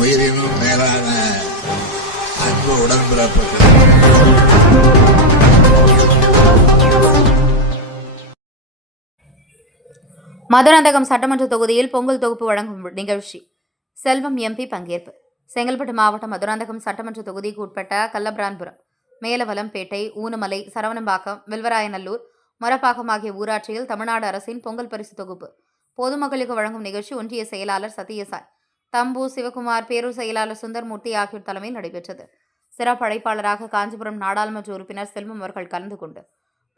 உயிரினும் மேலான அன்பு உடன்பிறப்புகள். மதுராந்தகம் சட்டமன்ற தொகுதியில் பொங்கல் தொகுப்பு வழங்கும் நிகழ்ச்சி. செல்வம் எம்பி பங்கேற்பு. செங்கல்பட்டு மாவட்டம் மதுராந்தகம் சட்டமன்ற தொகுதிக்கு உட்பட்ட கல்லபிரான்புரம் மேலவலம்பேட்டை ஊனமலை சரவணம்பாக்கம் வில்வராயநல்லூர் மொரப்பாக்கம் ஆகிய ஊராட்சியில் தமிழ்நாடு அரசின் பொங்கல் பரிசு தொகுப்பு. பொதுமக்களுக்கு வழங்கும் நிகழ்ச்சி ஒன்றிய செயலாளர் சத்யசாய் தம்பு சிவகுமார் பேரூர் செயலாளர் சுந்தர்மூர்த்தி ஆகியோர் தலைமையில் நடைபெற்றது. சிறப்பு அழைப்பாளராக காஞ்சிபுரம் நாடாளுமன்ற உறுப்பினர் செல்வம் அவர்கள் கலந்து கொண்டு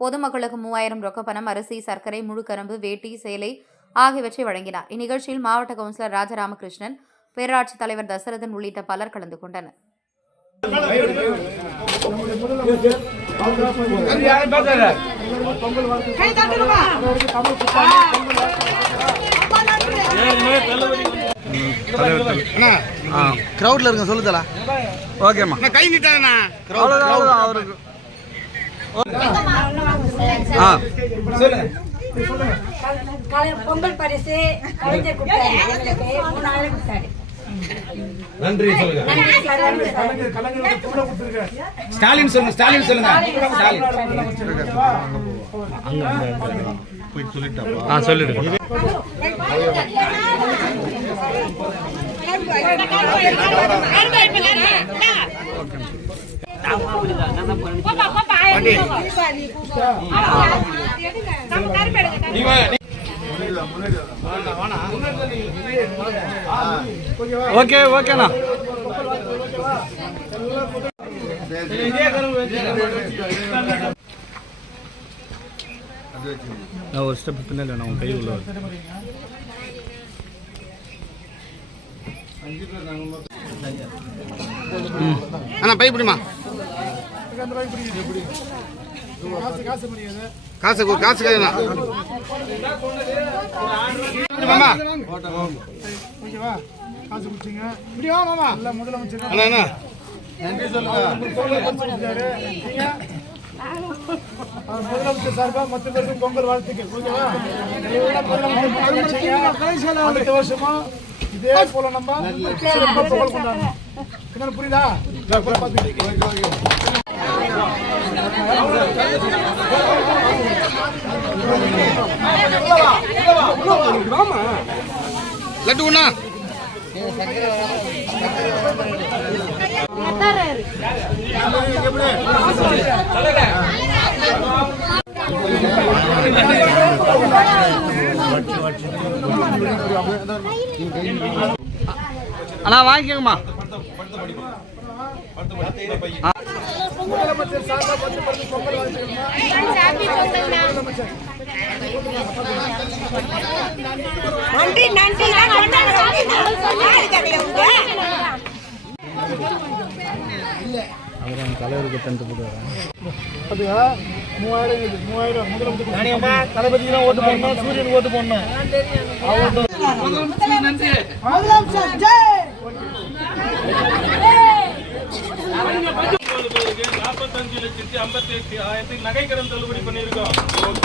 பொதுமக்களுக்கு மூவாயிரம் ரொக்கப்பணம் அரிசி சர்க்கரை முழுக்கரம்பு வேட்டி சேலை ஆகியவற்றை வழங்கினார். இந்நிகழ்ச்சியில் மாவட்ட கவுன்சிலர் ராஜராமகிருஷ்ணன் பேராட்சித் தலைவர் தசரதன் உள்ளிட்ட பலர் கலந்து கொண்டனர். கிரௌட்ல இருங்க சொல்லுதலா. ஓகேம்மா கை நீட்டாங்கண்ணா அவ்வளோதான் அவருக்கு. ஆ. கலை- பொங்கல் பரிசு கலைஞர் கொடுத்தாரு. மூணாயிரம் கொடுத்தாரு. நன்றி சொல்லுங்க. ஸ்டாலின் சொல்லுங்க ஸ்டாலின் சொல்லுங்க. ஸ்டாலின் ஆ சொல்லிடுங்க ஓகே ஓகேண்ணா. நான் ஒரு ஸ்டெப் பின்னாடி நான் உன் கை உள்ள அண்ணா பை பிடிமா காசு காசு கையில. மாமா. அண்ணா அண்ணா. முதலமைச்சர் சார்பாக மொத்த பேருக்கும் பொங்கல் வாழ்த்துக்கள் ஓகேவா அடுத்த வருஷமா இதே போல நம்ம பொங்கல் கொண்டாடணும் புரியுதா லட்டு ஒண்ணா அண்ணா வாங்கிக்கோங்கம்மா. முதலமைச்சர் சார்பாக பொங்கல் நன்றி. நன்றி தான் தலைவருக்கு தந்து போடுவாங்க அதுவா மூவாயிரம் மூவாயிரம் முதலமைச்சர் ஓட்டு போடணும் சூரியன் ஓட்டு போடணும் முதலமைச்சர் ஜெய்! நாற்பத்தஞ்சு லட்சத்தி ஐம்பத்தி எட்டு ஆயிரத்தி நகைக்கடன் தள்ளுபடி பண்ணியிருக்கோம்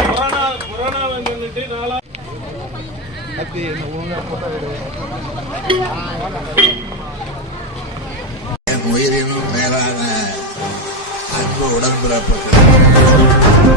கொரோனா கொரோனா வந்துட்டு நாலா. என் உயிரினும் மேலான அன்பு உடன்பிறப்புகள்